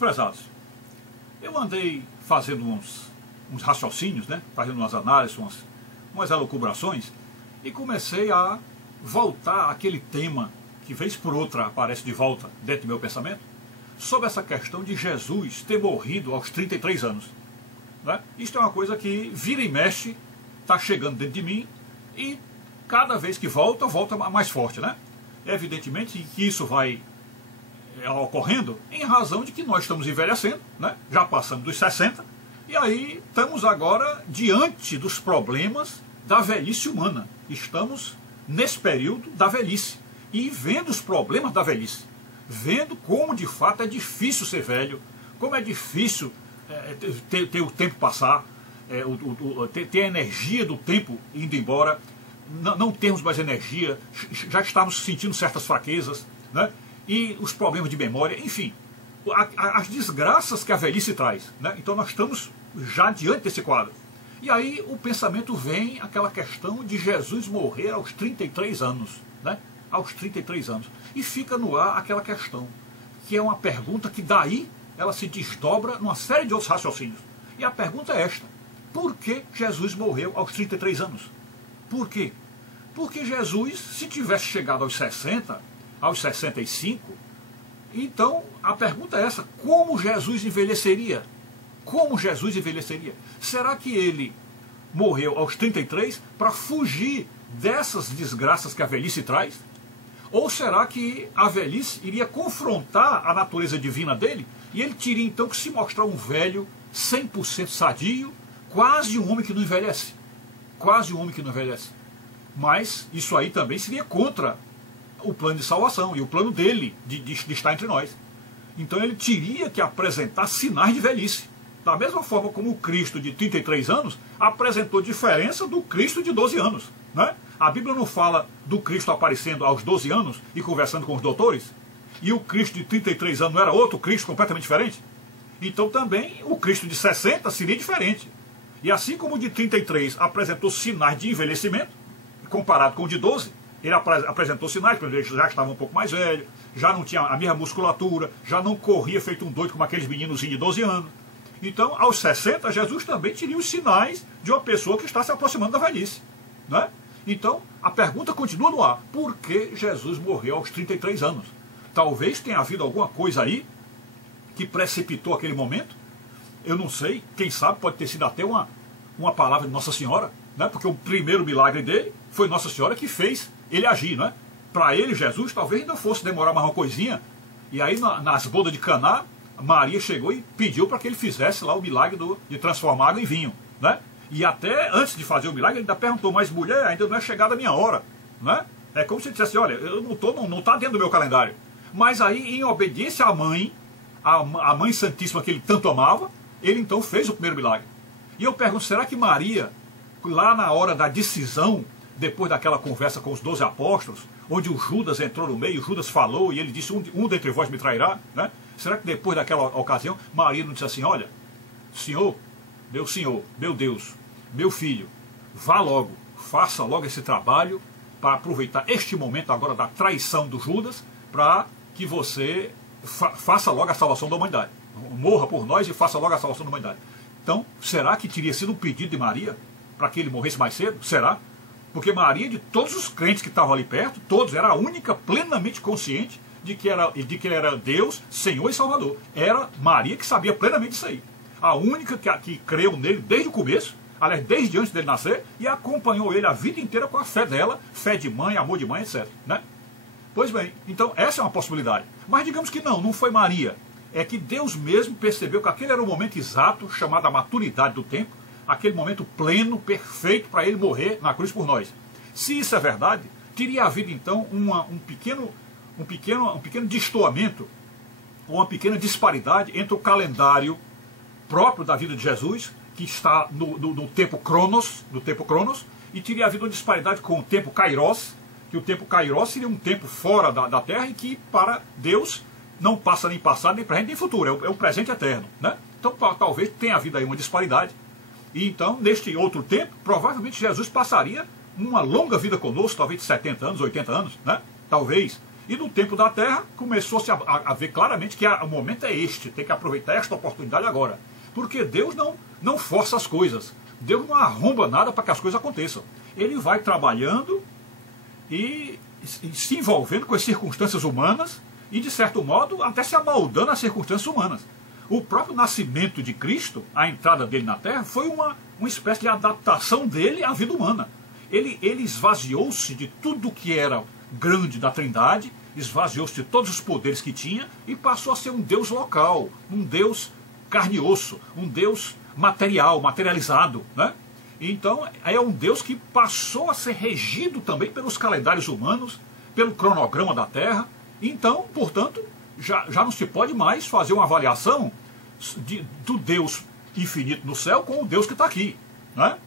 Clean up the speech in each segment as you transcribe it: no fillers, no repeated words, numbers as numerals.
prezados, eu andei fazendo uns raciocínios, né? Fazendo umas análises, umas elucubrações, e comecei a voltar àquele tema que vez por outra aparece de volta dentro do meu pensamento, sobre essa questão de Jesus ter morrido aos 33 anos. Né? Isto é uma coisa que vira e mexe, está chegando dentro de mim, e cada vez que volta mais forte. Né? Evidentemente que isso vai ocorrendo em razão de que nós estamos envelhecendo, né? Já passamos dos 60, e aí estamos agora diante dos problemas da velhice humana. Estamos nesse período da velhice e vendo os problemas da velhice, vendo como de fato é difícil ser velho, como é difícil ter o tempo passar, ter a energia do tempo indo embora, não termos mais energia, já estamos sentindo certas fraquezas, né? E os problemas de memória, enfim, as desgraças que a velhice traz. Né? Então nós estamos já diante desse quadro. E aí o pensamento vem aquela questão de Jesus morrer aos 33 anos. Né? Aos 33 anos. E fica no ar aquela questão, que é uma pergunta que daí ela se desdobra numa série de outros raciocínios. E a pergunta é esta: por que Jesus morreu aos 33 anos? Por quê? Porque Jesus, se tivesse chegado aos 60, aos 65, então a pergunta é essa: como Jesus envelheceria? Como Jesus envelheceria? Será que ele morreu aos 33 para fugir dessas desgraças que a velhice traz? Ou será que a velhice iria confrontar a natureza divina dele e ele teria então que se mostrar um velho 100% sadio, quase um homem que não envelhece? Quase um homem que não envelhece. Mas isso aí também seria contra o plano de salvação e o plano dele de estar entre nós. Então ele teria que apresentar sinais de velhice. Da mesma forma como o Cristo de 33 anos apresentou diferença do Cristo de 12 anos. Né? A Bíblia não fala do Cristo aparecendo aos 12 anos e conversando com os doutores? E o Cristo de 33 anos não era outro Cristo completamente diferente? Então também o Cristo de 60 seria diferente. E assim como o de 33 apresentou sinais de envelhecimento, comparado com o de 12, ele apresentou sinais, porque ele já estava um pouco mais velho, já não tinha a mesma musculatura, já não corria feito um doido como aqueles meninozinhos de 12 anos. Então, aos 60, Jesus também teria os sinais de uma pessoa que está se aproximando da velhice. Né? Então, a pergunta continua no ar: por que Jesus morreu aos 33 anos? Talvez tenha havido alguma coisa aí que precipitou aquele momento. Eu não sei, quem sabe pode ter sido até uma palavra de Nossa Senhora, né? Porque o primeiro milagre dele foi Nossa Senhora que fez ele agir. Né? Para ele, Jesus, talvez ainda fosse demorar mais uma coisinha. E aí, nas bodas de Caná, Maria chegou e pediu para que ele fizesse lá o milagre de transformar água em vinho. Né? E até antes de fazer o milagre, ele ainda perguntou: mas mulher, ainda não é chegada a minha hora. Né? É como se ele dissesse: olha, eu não está dentro do meu calendário. Mas aí, em obediência à mãe, a mãe santíssima que ele tanto amava, ele então fez o primeiro milagre. E eu pergunto: será que Maria, lá na hora da decisão, depois daquela conversa com os 12 apóstolos, onde o Judas entrou no meio, o Judas falou e ele disse: um dentre vós me trairá, né? Será que depois daquela ocasião, Maria não disse assim: olha, Senhor, meu Deus, meu filho, vá logo, faça logo esse trabalho para aproveitar este momento agora da traição do Judas, para que você faça logo a salvação da humanidade. Morra por nós e faça logo a salvação da humanidade. Então, será que teria sido um pedido de Maria para que ele morresse mais cedo? Será? Porque Maria, de todos os crentes que estavam ali perto, todos, era a única plenamente consciente de que ele era Deus, Senhor e Salvador. Era Maria que sabia plenamente disso aí. A única que creu nele desde o começo, aliás, desde antes dele nascer, e acompanhou ele a vida inteira com a fé dela, fé de mãe, amor de mãe, etc. Né? Pois bem, então essa é uma possibilidade. Mas digamos que não foi Maria. É que Deus mesmo percebeu que aquele era o momento exato, chamado a maturidade do tempo, aquele momento pleno, perfeito para ele morrer na cruz por nós. Se isso é verdade, teria havido então um pequeno destoamento, ou uma pequena disparidade entre o calendário próprio da vida de Jesus, que está no tempo Cronos, e teria havido uma disparidade com o tempo Kairos, que o tempo Kairos seria um tempo fora da Terra e que para Deus não passa nem passado, nem presente, nem futuro, é o presente eterno. Né? Então talvez tenha havido aí uma disparidade. E então, neste outro tempo, provavelmente Jesus passaria uma longa vida conosco, talvez de 70 anos, 80 anos, né? Talvez. E no tempo da terra começou-se a ver claramente que o momento é este, tem que aproveitar esta oportunidade agora. Porque Deus não força as coisas, Deus não arromba nada para que as coisas aconteçam. Ele vai trabalhando e se envolvendo com as circunstâncias humanas e, de certo modo, até se amoldando às circunstâncias humanas. O próprio nascimento de Cristo, a entrada dele na Terra, foi uma espécie de adaptação dele à vida humana. Ele esvaziou-se de tudo que era grande da Trindade, esvaziou-se de todos os poderes que tinha e passou a ser um Deus local, um Deus carne e osso, um Deus material, materializado, né? Então é um Deus que passou a ser regido também pelos calendários humanos, pelo cronograma da Terra. Então, portanto, já não se pode mais fazer uma avaliação do Deus infinito no céu com o Deus que está aqui, né?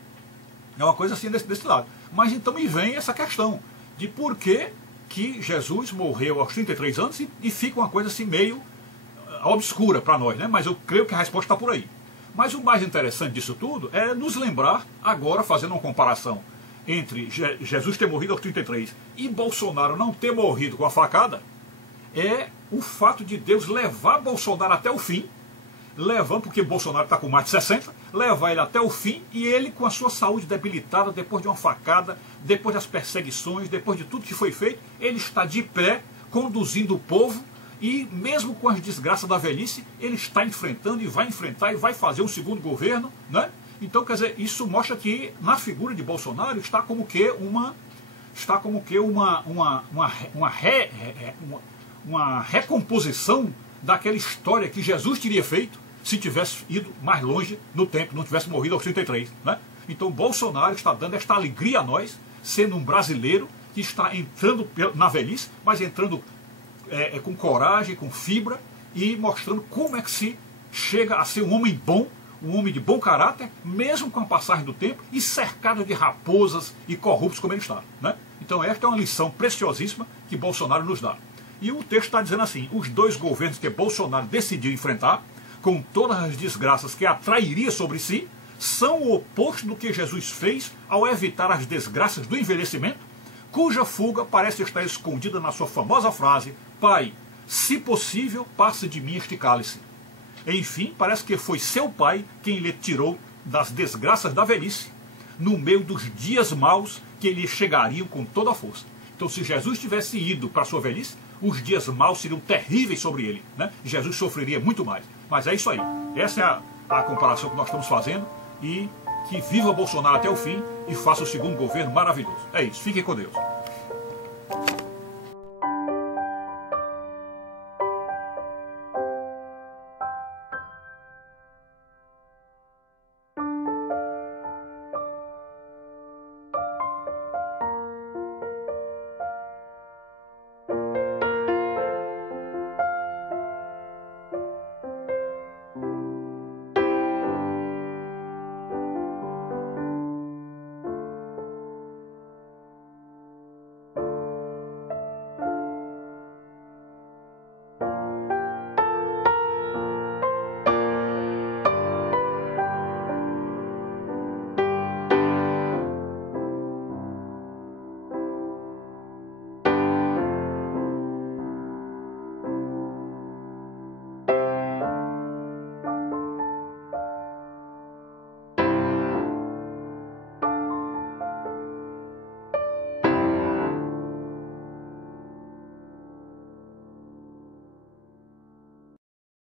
É uma coisa assim desse lado. Mas então me vem essa questão de por que Jesus morreu aos 33 anos e fica uma coisa assim meio obscura para nós, né? Mas eu creio que a resposta está por aí. Mas o mais interessante disso tudo é nos lembrar, agora fazendo uma comparação entre Jesus ter morrido aos 33 e Bolsonaro não ter morrido com a facada, é o fato de Deus levar Bolsonaro até o fim, porque Bolsonaro está com mais de 60, levar ele até o fim e ele com a sua saúde debilitada, depois de uma facada, depois das perseguições, depois de tudo que foi feito, ele está de pé, conduzindo o povo e mesmo com as desgraças da velhice, ele está enfrentando e vai enfrentar e vai fazer um segundo governo, né? Então, quer dizer, isso mostra que na figura de Bolsonaro está como que uma recomposição daquela história que Jesus teria feito se tivesse ido mais longe no tempo, não tivesse morrido aos 33, né? Então Bolsonaro está dando esta alegria a nós, sendo um brasileiro que está entrando na velhice, mas entrando com coragem, com fibra e mostrando como é que se chega a ser um homem bom, um homem de bom caráter, mesmo com a passagem do tempo e cercado de raposas e corruptos como ele está, né? Então esta é uma lição preciosíssima que Bolsonaro nos dá. E o texto está dizendo assim: os dois governos que Bolsonaro decidiu enfrentar, com todas as desgraças que atrairia sobre si, são o oposto do que Jesus fez ao evitar as desgraças do envelhecimento, cuja fuga parece estar escondida na sua famosa frase: Pai, se possível, passe de mim este cálice. Enfim, parece que foi seu pai quem lhe tirou das desgraças da velhice, no meio dos dias maus que lhe chegariam com toda a força. Então, se Jesus tivesse ido para a sua velhice, os dias maus seriam terríveis sobre ele, né? Jesus sofreria muito mais. Mas é isso aí. Essa é a comparação que nós estamos fazendo. E que viva Bolsonaro até o fim e faça o segundo governo maravilhoso. É isso. Fiquem com Deus.